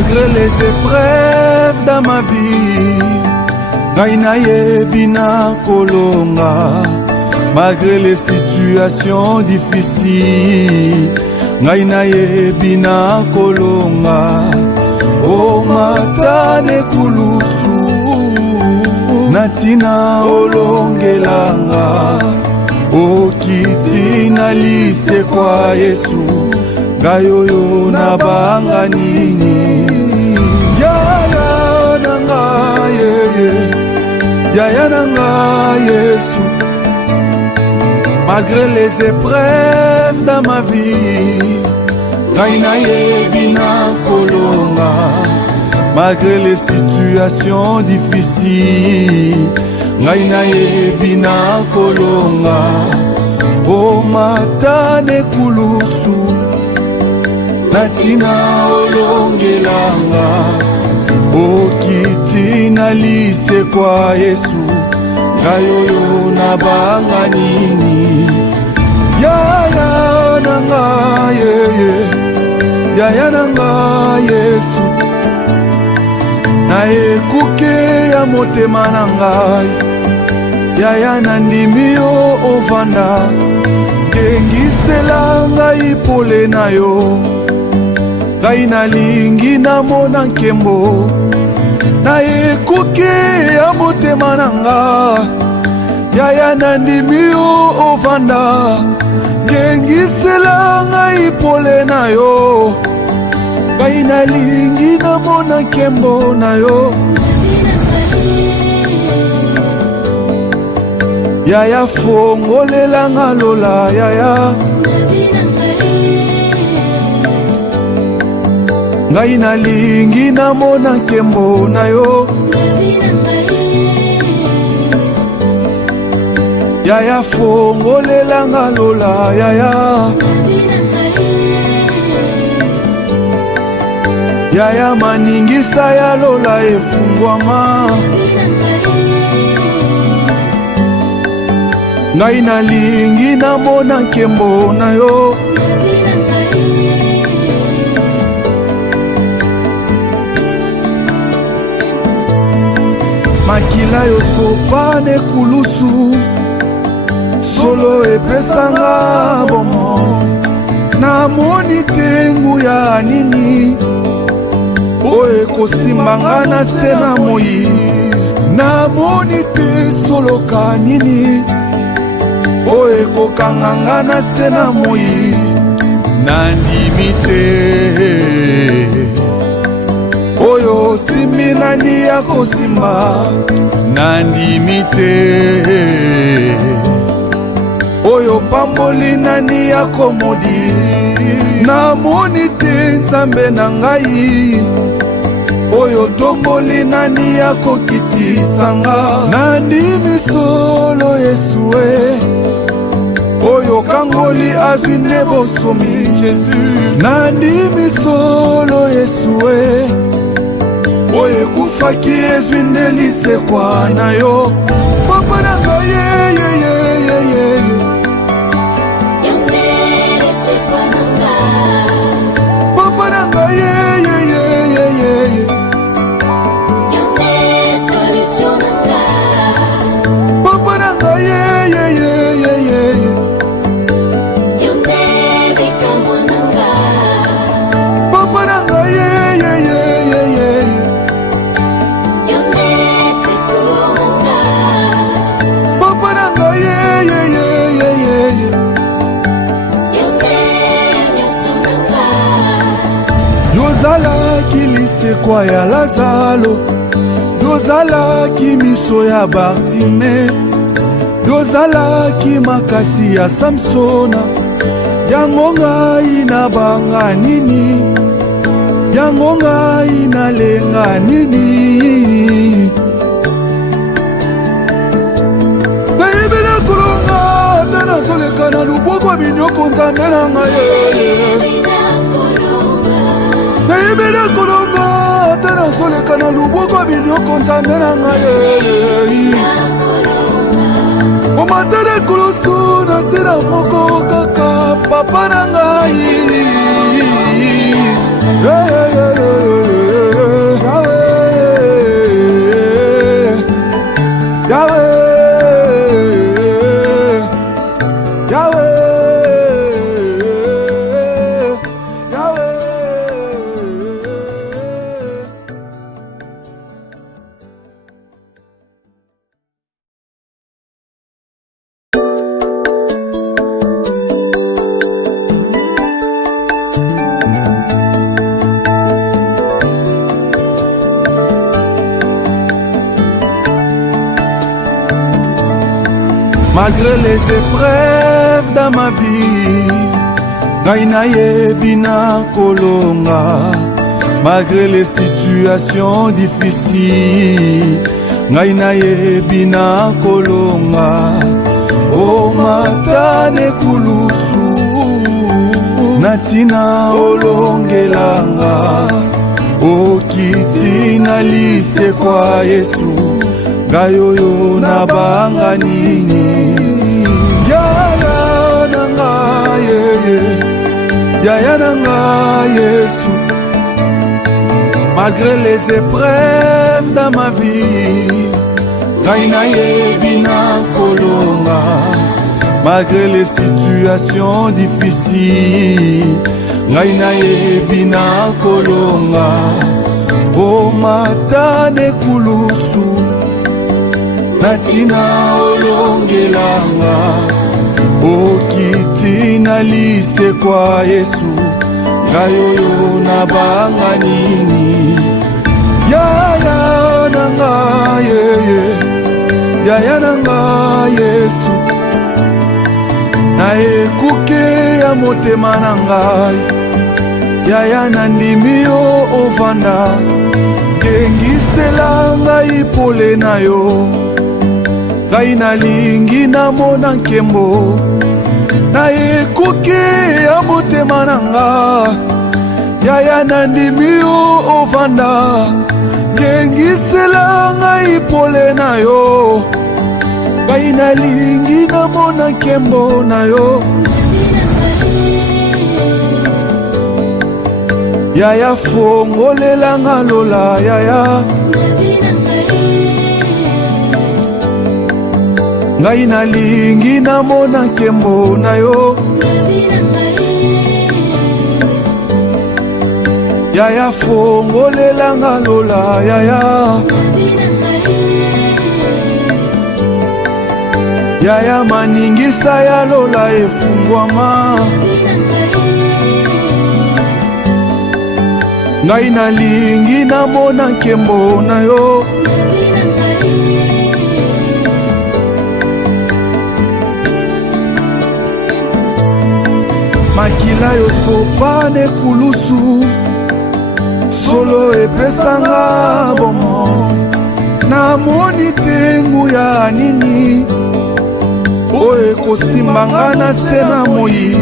Malgré les épreuves dans ma vie, ngai nayebi na kolonga. Malgré les situations difficiles, ngai nayebi na kolonga. O matane kulusu natina olongelanga. O kiti na lise kwa Yesu, ngai oyo nabanga nini. Yaya nanga yeye, yaya nanga Yesu. Malgré les épreuves dans ma vie, ngai nayebi na kolonga. Malgré les situations difficiles, ngai nayebi na kolonga. O matane kulusu natina olongelanga. O kiti na lise kwa Yesu, ngai oyo nabanga nini. Yaya nanga yeye, yaya nanga Yesu. Na ekuke ya motema na ngai, yaya nandimi yo ovanda. Kengisela ngai pole na yo, ngai nalingi namona nkembo. Na ekuke ya motema na ngai, yaya nandimi yo ovanda. Kengisela ngai pole na yo, ngai nalingi namona nkembo na yo. Yaya fongolelanga lola yaya, ngai nalingi namona nkembo na yo. Yaya fongolelanga lola yaya, yaya maningisa ya lola efungwama. Ngai nalingi namona nkembo na yo. Makila yo sopane kulusu, solo epesanga bomoi. Namoni tengu ya nini, oye kosimbanga na se na moi. Namoni te solo ka nini, oye kokanganga na se na moi. Nandimi te oyo simbi nani ya kosimba. Nandimi te oyo pamboli nani ya komodi. Namoni te nzambe na ngai, oyo tomboli nani ya kokitisanga. Nandimi solo Yesue, oyo kangoli azwi nde bosomi Jésus. Nandimi solo Yesue, oyo ekufaki ezwi nde lisekwa na yo. Papa na ngai yeyeyeyeye, yonde lisekwa na ngai. papa na ngai yeyeyeyeye, yonde solution na ngai. papa na ngai yeyeyeyeye, yonde bikamwa na ngai. papa na ngai yeyeyeyeye, yonde secours na ngai. papa na ngai yeyeyeyeye, yonde nyonso na ngai. yozalaki lisekwa ya Lazalo, yozalaki miso ya Bartime, yozalaki makasi ya Samsona. Yango ngai nabanga nini, yango ngai nalenga nini. Nayebela kolonga ata nazoleka na luboko minyoko nzambe na ngai. Nayebela kolonga ata nazoleka na luboko minyoko nzambe na ngai. Omatele kulusu na nzela moko kaka papa na ngai. Malgré les épreuves dans ma vie, ngai nayebi na kolonga. Malgré les situations difficiles, ngai nayebi na kolonga. O matane kulusu natina olongelanga. O kiti na lise kwa Yesu, ngai oyo nabanga nini. Yaya nanga yeye, yaya nanga Yesu. Malgré les épreuves dans ma vie, ngai nayebi na kolonga. Malgré les situations difficiles, ngai nayebi na kolonga. O matane kulusu natina olongelanga. O kiti na lise kwa Yesu, ngai oyo nabanga nini. Yaya nanga yeye, yaya nanga Yesu. Na ekuke ya motema na ngai, yaya nandimi yo ovanda. Kengisela ngai pole na yo, ngai nalingi namona nkembo. Na ekuke ya motema na ngai, yaya nandimi yo ovanda. Kengisela ngai pole na yo, ngai nalingi namona nkembo na yo. Yaya fongolelanga lola yaya, ngai nalingi namona nkembo na yo. Yaya fongolelanga lola yaya, yaya maningisa ya lola efungwama. Ngai nalingi namona nkembo na yo. Makila yo sopane kulusu, solo epesanga bomoi. Namoni tengu ya nini, oye kosimbanga na se na moi.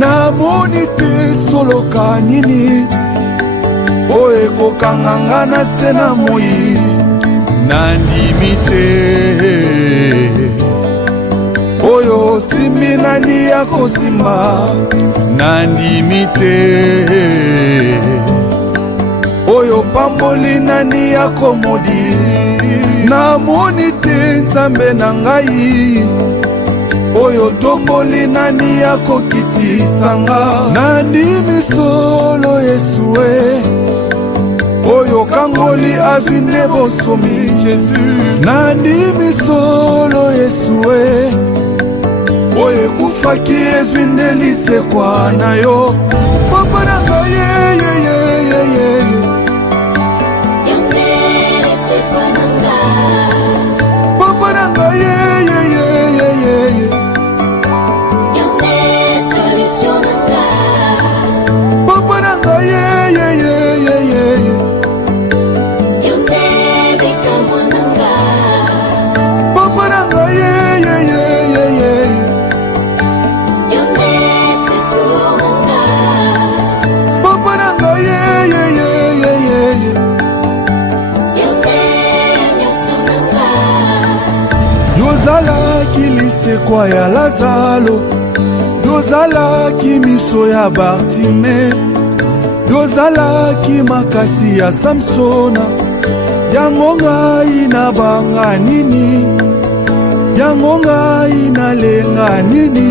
Namoni te solo ka nini, oye kokanganga na se na moi. Nandimi te oyo simbi nani ya kosimba. Nandimi te oyo pamboli nani ya komodi. Namoni te nzambe na ngai, oyo tomboli nani ya kokitisanga. Nandimi solo Yesue, oyo kangoli azwi nde bosomi Jésus. Nandimi solo Yesue, oyo ekufaki ezwi nde lisekwa na yo. Papa na ngai yeyeyeyeye, papa na ngai yeyeyeyeye, papa na ngai yeyeyeyeye, papa na ngai yeyeyeyeye, papa na ngai yeyeyeyeye. Yozalaki lisekwa ya Lazalo, yozalaki miso ya Bartime, yozalaki makasi ya Samsona. Yango ngai nabanga nini, yango ngai nalenga nini.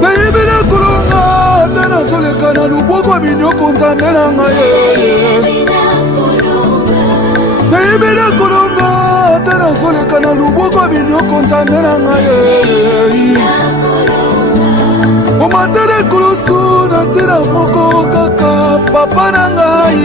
Nayebela kolonga ata nazoleka na luboko minyoko nzambe na ngai. Nayebela kolonga ata nazoleka na luboko minyoko nzambe na ngai. Omatele kulusu na nzela moko kaka, papa na ngai.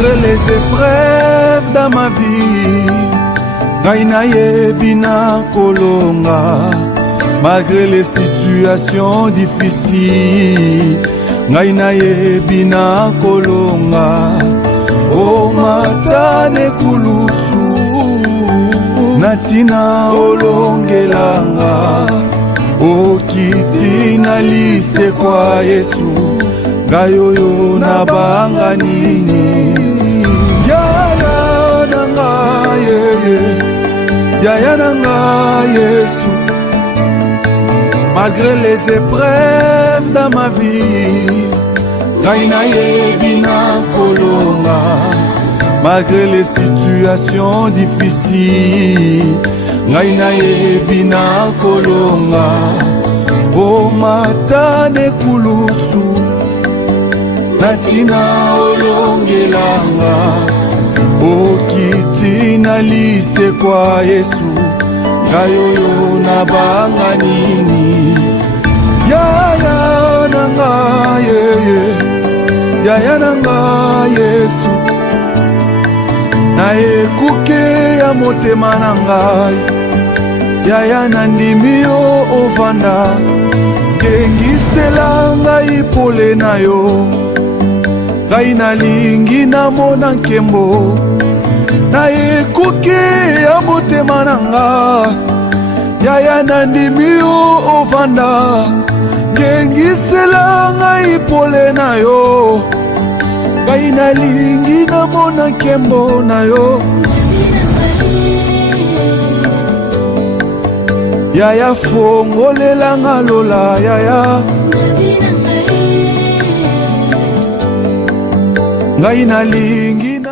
Malgré les épreuves dans ma vie, ngai nayebi na kolonga. Malgré les situations difficiles, ngai nayebi na kolonga. O matane kulusu natina olongelanga. O kiti na lise kwa Yesu, ngai oyo nabanga nini. Yaya nanga yeye, yaya nanga Yesu. Malgré les épreuves dans ma vie, ngai nayebi na kolonga. Malgré les situations difficiles, ngai nayebi na kolonga. O matane kulusu natina olongelanga. O kiti na lise kwa Yesu, ngai oyo nabanga nini. Yaya nanga yeye, yaya nanga Yesu. Na ekuke ya motema na ngai, yaya nandimi yo ovanda. Kengisela ngai pole na yo, ngai nalingi namona nkembo. Na ekuke ya motema na ngai, yaya nandimi yo ovanda. Kengisela ngai pole na yo, ngai nalingi namona nkembo na yo. Yaya fongolelanga lola yaya, ngai nalingi na